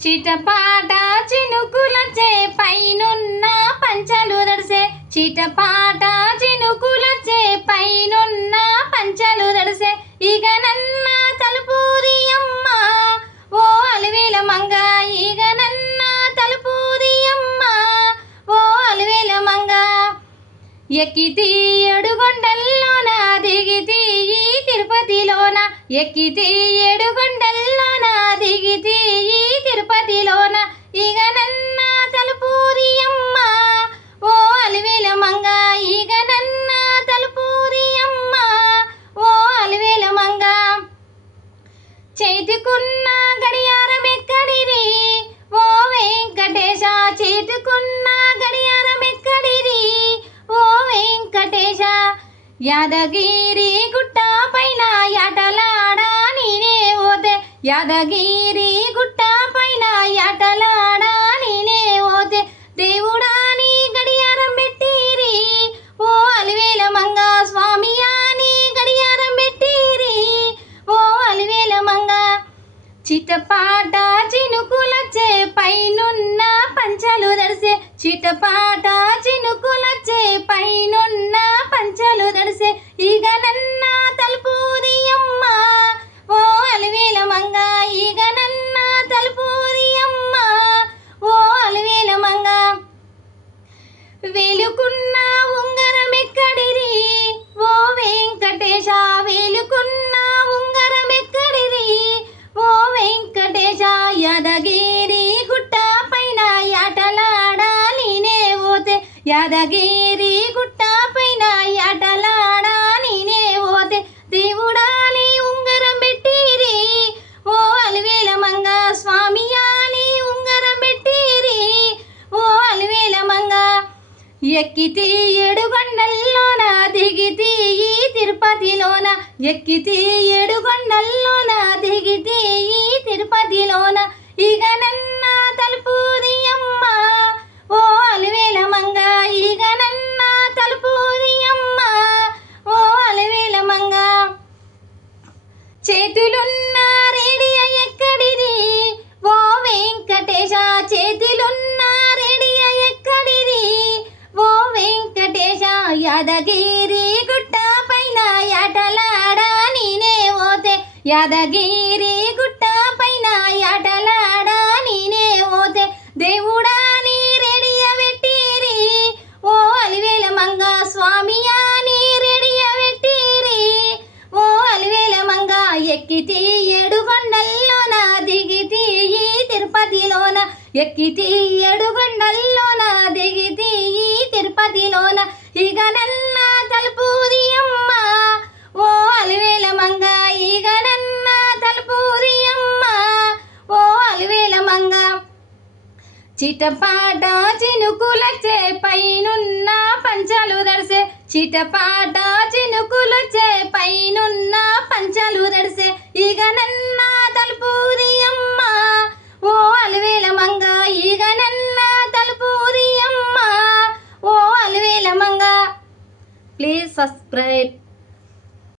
చిటపాట చినుకులచే పైనున్న పంచలు దడిసే చిటపాట చినుకులచే పైనున్న పంచలు దడిసే ఇక నన్న తలుపూరి అమ్మ ఓ అలివేల మంగ ఇక నన్న తలుపూరి అమ్మ ఓ అలివేల మంగ ఎక్కితి ఏడుగొండల్లోన దిగితి ఈ తిరుపతిలోన ఎక్కితి ఏడుగొండల్లోన దిగితి ఈ తిరుపతిలోన ఇక నన్న తలుపూరి అమ్మ ఓ అలివేల మంగ ఇక నన్న తలుపూరి అమ్మ ఓ అలివేల మంగ చేతికున్న గడియారం ఎక్కడిది ఓ వెంకటేశ చేతికున్న గడియారం ఎక్కడిది ఓ వెంకటేశ యాదగిరి గుట్ట పైన యాటలాడా నేనే ఓతే యాదగిరి గుట్ట పైన యాటలాడా నేనే ఓతే దేవుడా నీ గడియారం పెట్టిరి ఓ అలివేల మంగ స్వామి అని గడియారం పెట్టిరి ఓ అలివేల మంగ చిటపాట చినుకులచే పైనున్న పంచలు దడిసే చిటపాట చినుకులచే పైనున్న పంచలు దడిసే ఇక నన్న తలుపూరి అమ్మ ఓ అలివేల మంగ ఇక నన్న తలుపూరి అమ్మ ఓ అలివేల మంగ వేలుకున్న ఉంగరం ఎక్కడిది ఓ వెంకటేశ వేలుకున్న ఉంగరం ఎక్కడిది ఓ వెంకటేశ యాదగిరి గుట్ట పైన యాటలాడా నేనే ఓతే యాదగిరి గుట్ట పైన యాటలాడా నేనే ఓతే దేవుడా నీ ఉంగరం పెట్టిరి ఓ అలివేల మంగ స్వామి అని ఉంగరం పెట్టిరి ఓ అలివేల మంగ ఎక్కితి ఏడుగొండల్లోన దిగితి ఈ తిరుపతిలోన ఎక్కితి ఏడుగొండల్లోన దిగితి ఈ తిరుపతిలోన ఇక నన్న తలుపూరి అమ్మ ఓ అలివేల మంగ ఇక నన్న తలుపూరి అమ్మ ఓ అలివేల మంగ చేతులున్న రేడియ ఎక్కడిది ఓ వెంకటేశ చేతులున్న రేడియ ఎక్కడిది ఓ వెంకటేశ యాదగిరి గుట్ట పైన యాటలాడా నేనే ఓతే యాదగిరి గుట్ట పైన యాటలాడా నేనే ఓతే దేవుడా నీ రేడియ పెట్టిరి ఓ అలివేల మంగ స్వామి అని రేడియ పెట్టిరి ఓ అలివేల మంగ ఎక్కితి ఏడుగొండల్లోన దిగితి ఈ తిరుపతిలోన ఎక్కితి ఏడుగొండల్లోన దిగితి ఈ తిరుపతిలోన ఇక నన్న తలుపూరి అమ్మ ఓ అలివేల మంగ ఇక నన్న తలుపూరి అమ్మ ఓ అలివేల మంగ చిటపాట చినుకులచే పైనున్న పంచలు దడిసే చిటపాట చినుకులచే పైనున్న పంచలు దడిసే ఇక నన్న తలుపూరి అమ్మ ఓ అలివేల మంగ ఇక నన్న తలుపూరి అమ్మ ఓ అలివేల మంగ ప్లీజ్ సబ్స్క్రైబ్.